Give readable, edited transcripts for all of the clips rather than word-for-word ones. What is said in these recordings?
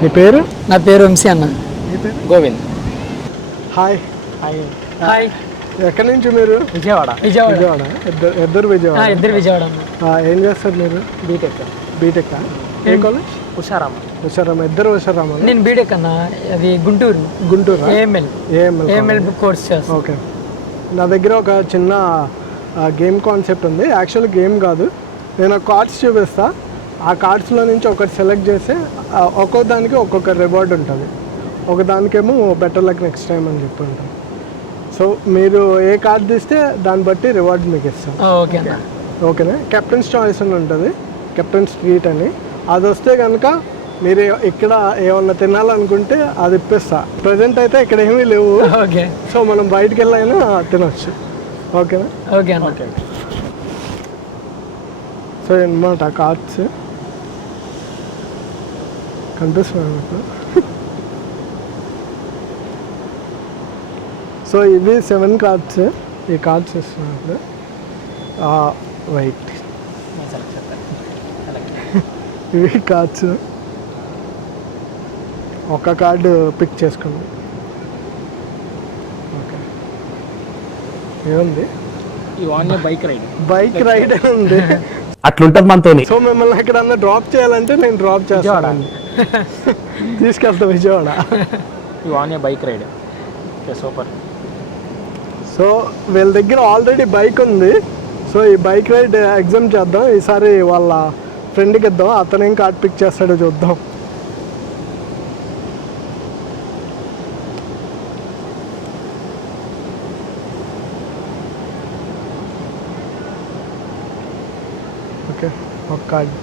నీ పేరు? నా పేరు వంశీ అన్న. నీ పేరు? గోవింద్. హాయ్. హాయ్. హాయ్. ఎక్కడి నుంచి మీరు? విజయవాడ. విజయవాడ. ఇద్దరు విజయవాడ. ఇద్దరు విజయవాడ. ఏం చేస్తారు మీరు? బీటెక్. బీటెక్. ఏ కాలేజ్? ఉషారామ. ఉషారామ. ఇద్దరు ఉషారామ. నేను బీటెక్ అన్న, అది గుంటూరు. గుంటూరు. ఏఎంఎల్ కోర్స్ చేస్తాను. ఓకే. నా దగ్గర ఒక చిన్న గేమ్ కాన్సెప్ట్ ఉంది. యాక్చువల్లీ గేమ్ కాదు, నేను కార్డ్స్ చూపిస్తా. ఆ కార్డ్స్లో నుంచి ఒకటి సెలెక్ట్ చేస్తే ఒక్కొక్క దానికి ఒక్కొక్క రివార్డ్ ఉంటుంది. ఒక దానికేమో బెటర్ లక్ నెక్స్ట్ టైం అని చెప్పి ఉంటుంది. సో మీరు ఏ కార్డ్ తీస్తే దాన్ని బట్టి రివార్డ్ మీకు ఇస్తాం. ఓకేనా? ఓకేనా. కెప్టెన్స్ చాయిస్ అని ఉంటుంది, కెప్టెన్స్ ట్రీట్ అని. అది వస్తే కనుక మీరు ఇక్కడ ఏమన్నా తినాలనుకుంటే అది ఇప్పిస్తా. ప్రజెంట్ అయితే ఇక్కడ ఏమీ లేవు. ఓకే. సో మనం బయటికి వెళ్ళైనా తినొచ్చు. ఓకేనా? ఓకే అన్న. ఓకే. సో అనమాట కార్డ్స్ కనిపిస్తున్నాయి మీకు. సో ఇవి 7 కార్డ్స్. ఈ కార్డ్స్ ఇస్తున్నారు. రైట్, ఇవి కార్డ్స్. ఒక కార్డు పిక్ చేసుకోండి. ఓకే. ఏముంది? బైక్ రైడ్ ఉంది. అట్లుంటది మనతో. సో మిమ్మల్ని ఎక్కడన్నా డ్రాప్ చేయాలంటే నేను డ్రాప్ చేస్తాను, తీసుకెళ్తా Vijayawada. Bike ride. Super. So వీళ్ళ దగ్గర ఆల్రెడీ బైక్ ఉంది. సో ఈ బైక్ రైడ్ ఎగ్జామ్ చేద్దాం. ఈసారి వాళ్ళ ఫ్రెండ్కి ఇద్దాం, అతనేం కార్డ్ పిక్ చేస్తాడో చూద్దాం. ఓకే, ఒక card.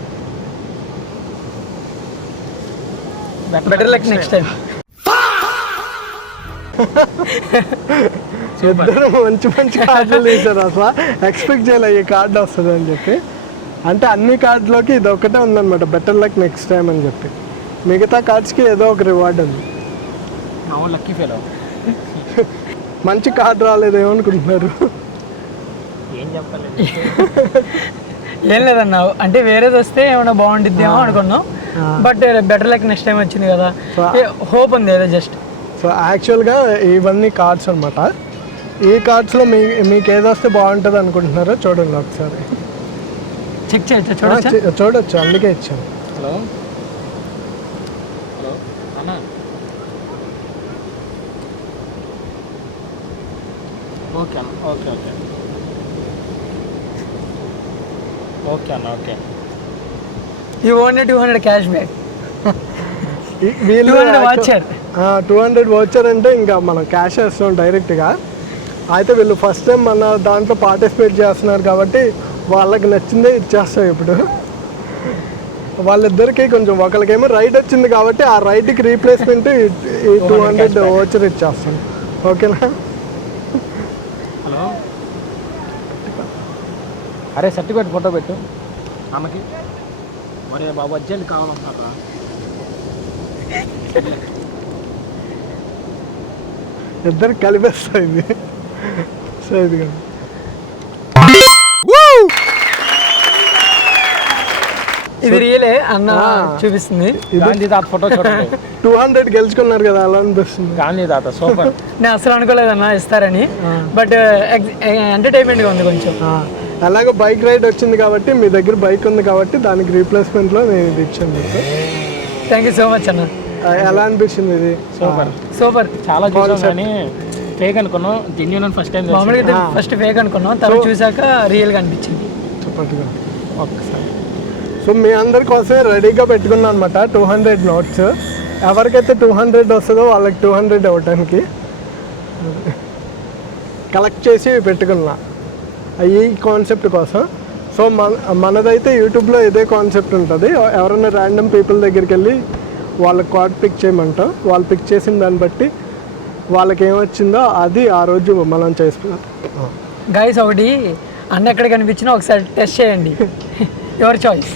Better luck next time. ఇద్దరు మంచి మంచి కార్డులు తీశారు. అసలు ఎక్స్పెక్ట్ చేయలే ఈ కార్డు వస్తుంది అని చెప్పి. అంటే అన్ని కార్డులోకి ఇది ఒకటే ఉందన్నమాట, బెటర్ లక్ నెక్స్ట్ టైం అని చెప్పి. మిగతా కార్డ్స్కి ఏదో ఒక రివార్డ్ ఉంది. Lucky fellow. మంచి కార్డు రాలేదు ఏమనుకుంటున్నారు? ఏం చెప్పలేదు. ఏం లేదన్నా, అంటే వేరేది వస్తే ఏమైనా బాగుంటుందేమో అనుకున్నాం. But better luck next time వచ్చింది కదా, హోప్ ఉంది ఏదో జస్ట్. సో యాక్చువల్గా ఇవన్నీ కార్డ్స్ అనమాట. ఈ కార్డ్స్లో మీకు ఏది వస్తే బాగుంటుంది అనుకుంటున్నారో చూడండి ఒకసారి. చెక్ చేయొచ్చు, చూడొచ్చు, అందుకే ఇచ్చాను. హలో హలో అన్న. ఓకే అన్న. ఓకే ఓకే ఓకే అన్న. Okay. You own 200 cash back. 200 voucher. 200 voucher అంటే ఇంకా మనం క్యాష్ వేస్తాం డైరెక్ట్గా. అయితే వీళ్ళు ఫస్ట్ టైం మన దాంట్లో పార్టిసిపేట్ చేస్తున్నారు కాబట్టి వాళ్ళకి నచ్చిందే ఇచ్చేస్తాం. ఇప్పుడు వాళ్ళిద్దరికి కొంచెం, ఒకరికేమో రైడ్ వచ్చింది కాబట్టి ఆ రైడ్కి రీప్లేస్మెంట్ ఈ 200 వాచర్ ఇచ్చేస్తాం. ఓకేనా? హలో. అరే సర్టిఫికేట్ ఫోటో పెట్టు ఆమెకి. మరి బాబు అర్జెంట్ కావాలన్నారా? ఇద్దరు కలిపేస్తాయి ఇది. సో ఇది కదా, ఇది రియలే అన్న చూపిస్తుంది. గాంధీ తాత ఫోటో చూడండి. 200 గెలుచుకున్నారు కదా, అలా అనిపిస్తుంది. గాంధీ తాత సూపర్. నేను అసలు అనుకోలేదన్నా ఇస్తారని, బట్ ఎంటర్టైన్మెంట్గా ఉంది కొంచెం. అలాగే బైక్ రైడ్ వచ్చింది కాబట్టి, మీ దగ్గర బైక్ ఉంది కాబట్టి దానికి రీప్లేస్మెంట్లో నేను ఇది ఇచ్చాను మీకు. థ్యాంక్ యూ సో మచ్ అన్న. ఎలా అనిపించింది ఇది? Super super. చాలా చూసాం కానీ ఫేక్ అనుకున్నాం, జెన్యూన్ అని ఫస్ట్ టైం. మామూలుగా ఫస్ట్ ఫేక్ అనుకున్నాం, తర్వాత చూసాక రియల్గా అనిపించింది. చెప్పట్టుగా ఒక్కసారి. సో మీ అందరి కోసమే రెడీగా పెట్టుకున్నాను అనమాట 200 నోట్స్. ఎవరికైతే 200 వస్తుందో వాళ్ళకి 200 ఇవ్వడానికి కలెక్ట్ చేసి పెట్టుకున్నా ఈ కాన్సెప్ట్ కోసం. సో మనదైతే యూట్యూబ్లో ఇదే కాన్సెప్ట్ ఉంటుంది. ఎవరైనా ర్యాండమ్ పీపుల్ దగ్గరికి వెళ్ళి వాళ్ళకి కార్డ్ పిక్ చేయమంటాం. వాళ్ళు పిక్ చేసిన దాన్ని బట్టి వాళ్ళకి ఏమొచ్చిందో అది ఆ రోజు మనం చేసుకున్నాం. గైస్, ఒకటి అన్న ఎక్కడ కనిపించినా ఒకసారి టెస్ట్ చేయండి. Your choice.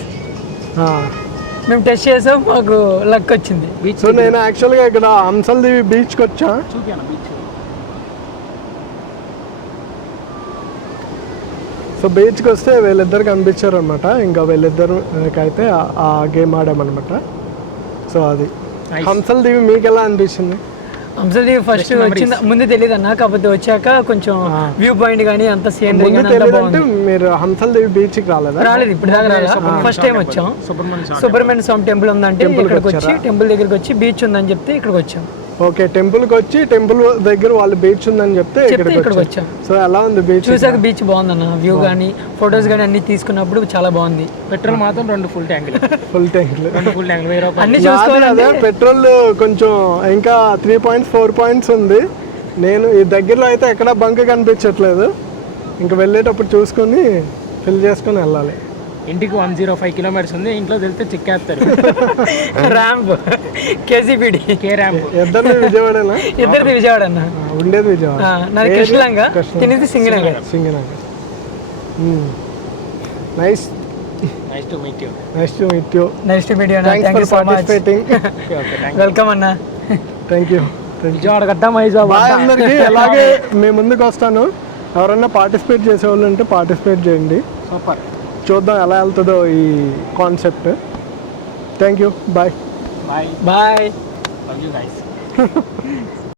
మేము టెస్ట్ చేసాం, మాకు లక్ వచ్చింది. సో నేను యాక్చువల్గా ఇక్కడ హంసల్దేవి బీచ్కి వచ్చా. సో బీచ్కి వస్తే వీళ్ళిద్దరు కనిపించారు అనమాట. ఇంకా వీళ్ళిద్దరికి అయితే ఆ గేమ్ ఆడామన్నమాట. సో అది హంసల్ దీవి మీకు ఎలా అనిపించింది? హంసల్ ఫస్ట్ వచ్చింది ముందు తెలియదు అన్న, కాకపోతే వచ్చాక కొంచెం వ్యూ పాయింట్ కానీ అంత సీనరీ ముందు కానీ అంతా తెలియదంటే బాగుంది. మీరు హంసల్ దేవి బీచ్కి రాలేదా? రాలేదు, ఇప్పుడు దాకా రాలేదు. ఫస్ట్ టైం వచ్చాం. సుబ్రహ్మణ్య స్వామి టెంపుల్ ఉందంటే ఇక్కడికి వచ్చి టెంపుల్ దగ్గరికి వచ్చి బీచ్ ఉందని చెప్తే ఇక్కడికి వచ్చాం. ఓకే, టెంపుల్కి వచ్చి టెంపుల్ దగ్గర వాళ్ళు బీచ్ ఉందని చెప్తే ఇక్కడికి వచ్చాం. సో ఎలా ఉంది బీచ్? చూసాక బీచ్ బాగుందన్న, వ్యూ కానీ ఫొటోస్ కానీ అన్ని తీసుకున్నప్పుడు చాలా బాగుంది. పెట్రోల్ మాత్రం 2 ఫుల్ ట్యాంకులు ఫుల్ ట్యాంక్లు 2 ఫుల్ ట్యాంకులు 1000 రూపాయలు. అన్ని చూసుకోవాలి. అదే పెట్రోల్ కొంచెం ఇంకా 3 పాయింట్స్ 4 పాయింట్స్ ఉంది. నేను ఈ దగ్గరలో అయితే ఎక్కడ బంక్ కనిపించట్లేదు. ఇంకా వెళ్ళేటప్పుడు చూసుకొని ఫిల్ చేసుకొని వెళ్ళాలి. ఇంటికి 105 కిలోమీటర్స్ ఉంది, ఇంట్లో వెళ్తే చిక్కేస్తారు. ర్యాంప్ కేసీపీడి కే ర్యాంప్. ఇద్దరు విజయవాడేనా? ఇద్దరిది విజయవాడ అన్న. ఉండేది విజయవాడ. నాది కృష్ణలంగా, తినేది సింగిలంగా. Singh Nagar. Nice nice to meet you. Nice to meet you. Next video thanks for participating. Welcome అన్న. Thank you. విజయవాడ గడ్డ మైజాబ్ బాయ్ అందరికి. అలాగే మీ ముందుకు వస్తాను. ఎవరన్నా పార్టిసిపేట్ చేసేవాళ్ళు ఉంటే పార్టిసిపేట్ చేయండి. సూపర్. చూద్దాం ఎలా వెళ్తుందో ఈ concept. Thank you. Bye. Bye bye. Love you guys.